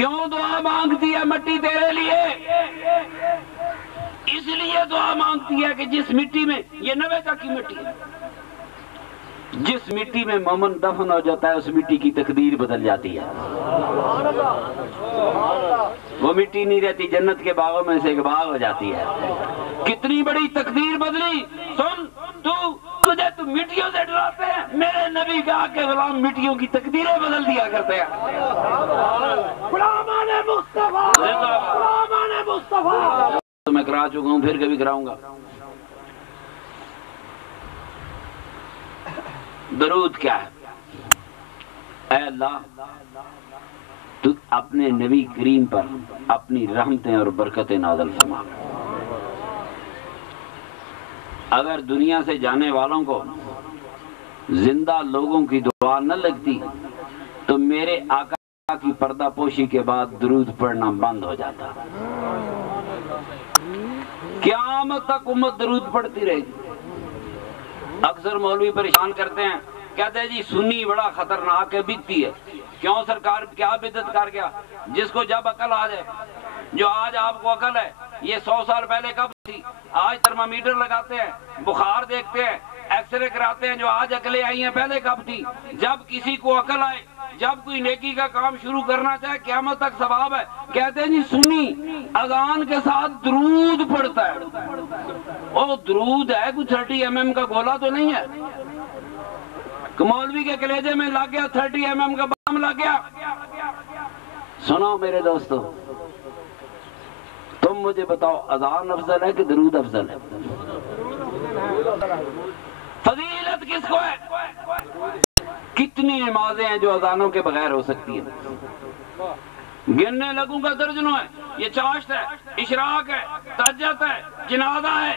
کیوں دعا مانگتی ہے مٹی تیرے لیے؟ اس لیے دعا مانگتی ہے کہ جس مٹی میں، یہ 90 تک کی مٹی ہے، جس مٹی میں مومن دفن ہو جاتا ہے اس مٹی کی تقدیر بدل جاتی ہے۔ وہ مٹی نہیں رہتی، جنت کے باغوں میں سے ایک باغ ہو جاتی ہے۔ کتنی بڑی تقدیر بدلی۔ سن، تجھے تو مٹیوں سے ڈراتے ہیں، میرے نبی کہا کہ غلام مٹیوں کی تقدیریں بدل دیا کرتے ہیں۔ غلامان مصطفیٰ، غلامان مصطفیٰ۔ تو میں کرا چکا ہوں، پھر کبھی کراؤں گا۔ درود کیا ہے؟ اے اللہ، تو اپنے نبی کریم پر اپنی رحمتیں اور برکتیں نازل فرما۔ اگر دنیا سے جانے والوں کو زندہ لوگوں کی دعا نہ لگتی تو میرے آقا کی پردہ پوشی کے بعد درود پڑھنا بند ہو جاتا۔ قیامت تک امت درود پڑھتی رہے گی۔ اکثر مولوی پریشان کرتے ہیں، کہتے ہیں جی سنی بڑا خطرناک ہے، بدعتی ہے۔ کیوں سرکار کیا بدعت کر گیا؟ جس کو جب عقل آ جائے، جو آج آپ کو عقل ہے یہ 100 سال پہلے کب تھی؟ آج تھرمامیٹر لگاتے ہیں، بخار دیکھتے ہیں، ایکس رے کراتے ہیں، جو آج عقلیں آئی ہیں پہلے کب تھی؟ جب کسی کو عقل آئے، جب کوئی نیکی کا کام شروع کرنا چاہے، قیامت تک ثواب ہے۔ کہتے ہیں جی سنی اذان کے ساتھ درود پڑھتا ہے۔ او درود ہے، کوئی 30 mm کا گولا تو نہیں ہے کہ مولوی کے کلیجے میں لگ گیا 30 mm کا بم لگ گیا۔ سنو میرے دوستو، تم مجھے بتاؤ اذان افضل ہے کہ درود افضل ہے؟ فضیلت کس کو ہے؟ کتنی نمازیں ہیں جو اذانوں کے بغیر ہو سکتی ہیں؟ گننے لگوں گا درجنوں ہے۔ یہ چاشت ہے، اشراق ہے، تہجد ہے، جنازہ ہے۔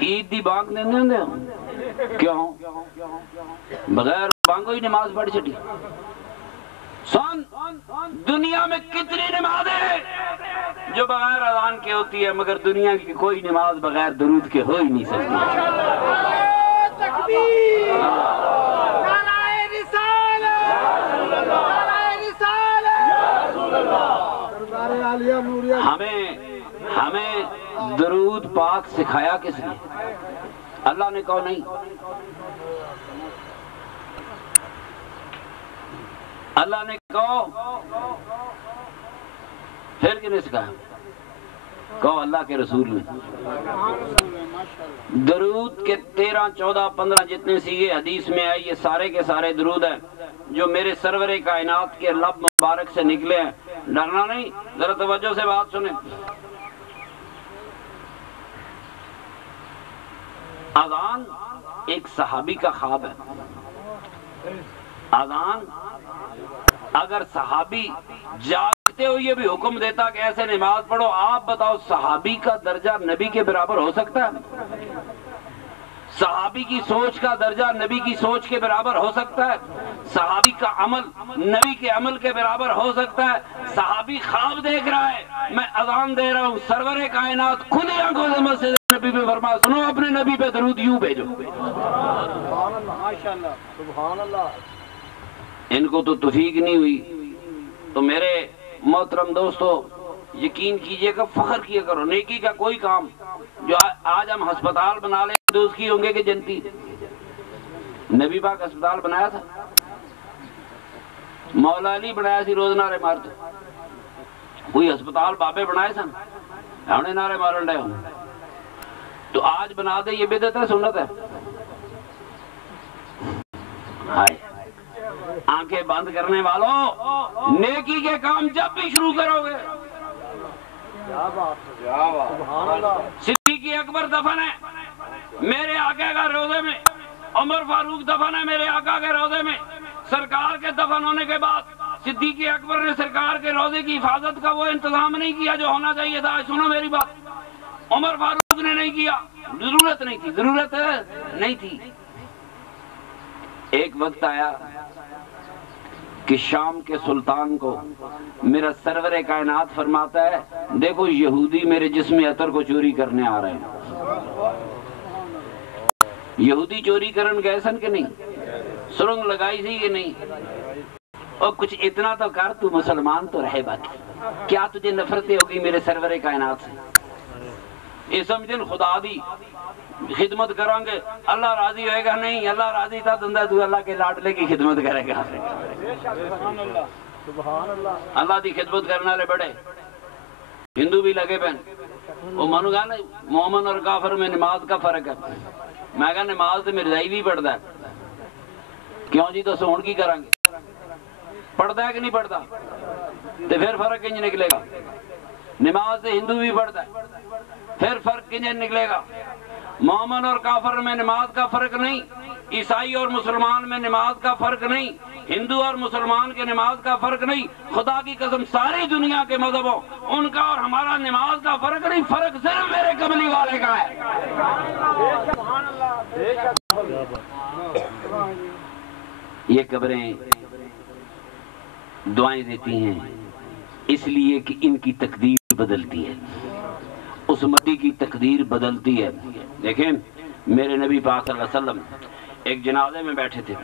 عید دی بانگ نہیں ہوندے؟ کیوں؟ بغیر بانگو ہی نماز پڑھ چھٹی۔ سن، دنیا میں کتنی نمازیں ہیں جو بغیر اذان کے ہوتی ہے، مگر دنیا کی کوئی نماز بغیر درود کے ہو ہی نہیں سکتی۔ تکبیر، نعرہ رسالت، نعرہ رسالت۔ ہمیں درود پاک سکھایا کس نے؟ اللہ نے کہا نہیں، اللہ نے کہو، پھر کس نے سکھایا؟ کہو اللہ کے رسول نے۔ درود کے 13، 14، 15 جتنے سیغے حدیث میں آئے، یہ سارے کے سارے درود ہیں جو میرے سرور کائنات کے لب مبارک سے نکلے ہیں۔ ڈرنا نہیں، ذرا توجہ سے بات سنیں۔ اذان ایک صحابی کا خواب ہے۔ اذان اگر صحابی جاگتے ہوئے یہ بھی حکم دیتا کہ ایسے نماز پڑھو، آپ بتاؤ صحابی کا درجہ نبی کے برابر ہو سکتا ہے؟ صحابی کی سوچ کا درجہ نبی کی سوچ کے برابر ہو سکتا ہے؟ صحابی کا عمل نبی کے عمل کے برابر ہو سکتا ہے؟ صحابی خواب دیکھ رہا ہے، میں اذان دے رہا ہوں، سرور کائنات کھلی آنکھوں سے مسجد نبی پہ فرمایا سنو اپنے نبی پہ درود یوں بھیجو۔ سبحان اللہ۔ ان کو تو توفیق نہیں ہوئی۔ تو میرے محترم دوستو، یقین کیجئے کہ فخر کیا کرو، نیکی کا کوئی کام جو آج ہم ہسپتال بنا لیں تو اس کی ہوں گے کہ جنتی؟ نبی پاک ہسپتال بنایا تھا، مولا علی بنایا سی روز نعرے مارتے، کوئی ہسپتال بابے بنائے سن ہم نے نعرے مارن ڈے ہوں، تو آج بنا دے یہ بدعت ہے سنت ہے؟ ہائے آنکھیں بند کرنے والوں، نیکی کے کام جب بھی شروع کرو گے، صدیق اکبر دفن ہے میرے آقا کا روضے میں، عمر فاروق دفن ہے میرے آقا کے روضے میں۔ سرکار کے دفن ہونے کے بعد صدیق اکبر نے سرکار کے روضے کی حفاظت کا وہ انتظام نہیں کیا جو ہونا چاہیے تھا۔ سنو میری بات، عمر فاروق نے نہیں کیا، ضرورت نہیں تھی، ضرورت نہیں تھی۔ ایک وقت آیا کہ شام کے سلطان کو میرا سرور کائنات فرماتا ہے دیکھو یہودی میرے جسم عطر کو چوری کرنے آ رہے ہیں۔ یہودی چوری کرن گئے سن کہ نہیں؟ سرنگ لگائی سی کہ نہیں؟ اور کچھ اتنا تو کر، تو مسلمان تو رہے باقی کیا تجھے نفرتیں ہوگی میرے سرور کائنات سے؟ یہ سمجھن خدا دی خدمت کریں گے اللہ راضی ہوئے گا؟ نہیں، اللہ راضی تھا تو اللہ کے لاڈلے کی خدمت کرے گا۔ اللہ دی خدمت کرنے والے بڑے ہندو بھی لگے پہن، وہ منو گا نا مومن اور کافر میں نماز کا فرق ہے، میں کہا نماز تو مرزائی بھی پڑھتا ہے، کیوں جی تو سون کی کریں گے؟ پڑھتا ہے کہ نہیں پڑھتا؟ تو پھر فرق کنج نکلے گا؟ نماز سے ہندو بھی پڑھتا ہے، پھر فرق کنج نکلے گا؟ مومن اور کافر میں نماز کا فرق نہیں، عیسائی اور مسلمان میں نماز کا فرق نہیں، ہندو اور مسلمان کے نماز کا فرق نہیں، خدا کی قسم ساری دنیا کے مذہبوں ان کا اور ہمارا نماز کا فرق نہیں، فرق صرف میرے کملی والے کا ہے۔ یہ قبریں دعائیں دیتی ہیں اس لیے کہ ان کی تقدیر بدلتی ہے، اس مٹی کی تقدیر بدلتی ہے۔ دیکھیں میرے نبی پاک صلی اللہ علیہ وسلم ایک جنازے میں بیٹھے تھے،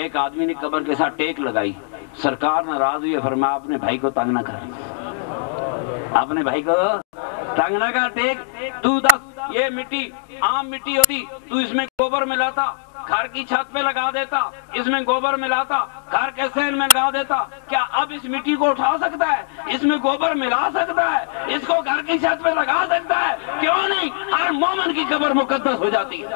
ایک آدمی نے قبر کے ساتھ ٹیک لگائی، سرکار ناراض ہوئی، فرمایا اپنے بھائی کو تنگ نہ کر، اپنے بھائی کو تنگ نہ کر، ٹیک تو دس یہ مٹی عام مٹی ہوتی تو اس میں گوبر ملاتا، گھر کی چھت پہ لگا دیتا، اس میں گوبر ملاتا، گھر کے سین میں لگا دیتا، کیا اب اس مٹی کو اٹھا سکتا ہے؟ اس میں گوبر ملا سکتا ہے؟ اس کو گھر کی چھت پہ لگا سکتا ہے؟ کیوں نہیں؟ ہر مومن کی قبر مقدس ہو جاتی ہے۔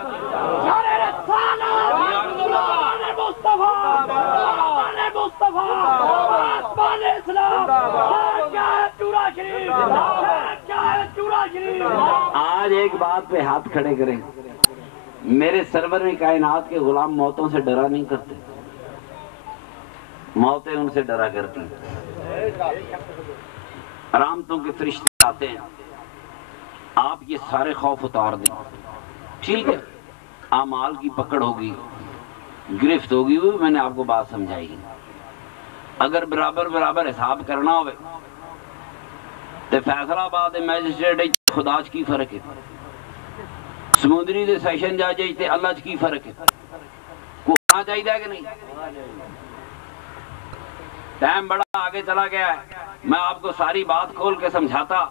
آج ایک بات پہ ہاتھ کھڑے کریں، میرے سرور کائنات کے غلام موتوں سے ڈرا نہیں کرتے، موتیں ان سے ڈرا کرتی ہیں۔ رحمتوں کے فرشتے آتے ہیں، آپ یہ سارے خوف اتار دیں، ٹھیک ہے؟ اعمال کی پکڑ ہوگی، گرفت ہوگی، وہ میں نے آپ کو بات سمجھائی۔ اگر برابر برابر حساب کرنا ہوئے تو فیصلہ آباد میجسٹریٹ خدا کی فرق ہے، سمندری دے سیشن جا جائیتے اللہ کی فرق ہے، کو ہونا چاہیے کہ نہیں؟ ٹائم بڑا آگے چلا گیا ہے، میں آپ کو ساری بات کھول کے سمجھاتا۔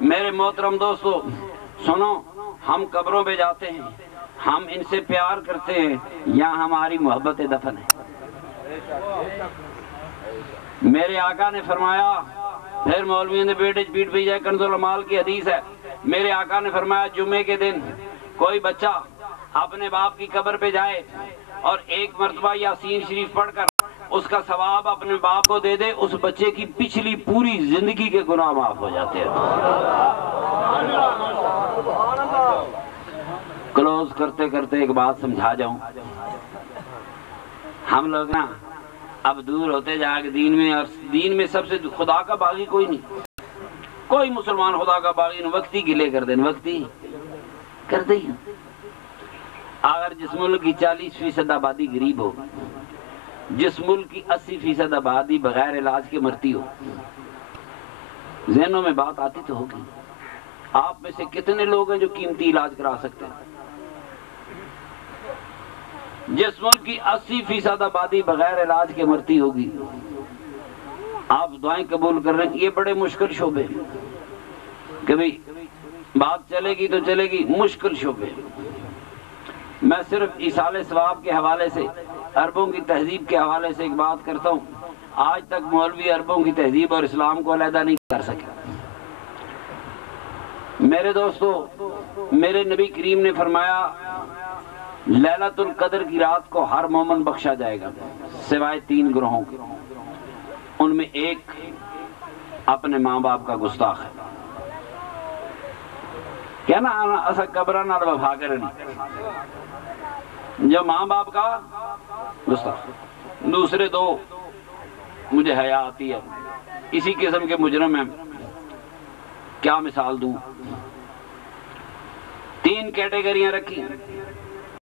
میرے محترم دوستو سنو، ہم قبروں پہ جاتے ہیں، ہم ان سے پیار کرتے ہیں یا ہماری محبت دفن ہے؟ میرے آقا نے فرمایا، پھر مولویوں نے پیٹ پہ جائے، کنز العمال کی حدیث ہے، میرے آقا نے فرمایا جمعے کے دن کوئی بچہ اپنے باپ کی قبر پہ جائے اور ایک مرتبہ یاسین شریف پڑھ کر اس کا ثواب اپنے باپ کو دے دے، اس بچے کی پچھلی پوری زندگی کے گناہ معاف ہو جاتے ہیں۔ کلوز کرتے کرتے ایک بات سمجھا جاؤں، ہم لوگ نا اب دور ہوتے جا کے دین میں، اور دین میں سب سے خدا کا باغی کوئی نہیں، کوئی مسلمان خدا کا باغی نہیں، وقتی گلے کر دیں، وقتی کر دیں۔ اگر جس ملک کی 40% آبادی غریب ہو، جس ملک کی 80% آبادی بغیر علاج کے مرتی ہو، ذہنوں میں بات آتی تو ہوگی، آپ میں سے کتنے لوگ ہیں جو قیمتی علاج کرا سکتے ہیں؟ جس ملک کی 80% آبادی بغیر علاج کے مرتی ہوگی، آپ دعائیں قبول کر رہے ہیں، یہ بڑے مشکل شعبے، کبھی بات چلے گی تو چلے گی، مشکل شعبے۔ میں صرف ایصال ثواب کے حوالے سے، عربوں کی تہذیب کے حوالے سے ایک بات کرتا ہوں، آج تک مولوی عربوں کی تہذیب اور اسلام کو علیحدہ نہیں کر سکے۔ میرے دوستو، میرے نبی کریم نے فرمایا لیلۃ القدر کی رات کو ہر مومن بخشا جائے گا سوائے 3 گروہوں کے، ان میں ایک اپنے ماں باپ کا گستاخ ہے۔ کیا نا ایسا قبرہ نہ وفا کرنی، جو ماں باپ کا گستاخ۔ دوسرے 2 مجھے حیا آتی ہے، اسی قسم کے مجرم ہیں، کیا مثال دوں؟ 3 کیٹیگریاں رکھی،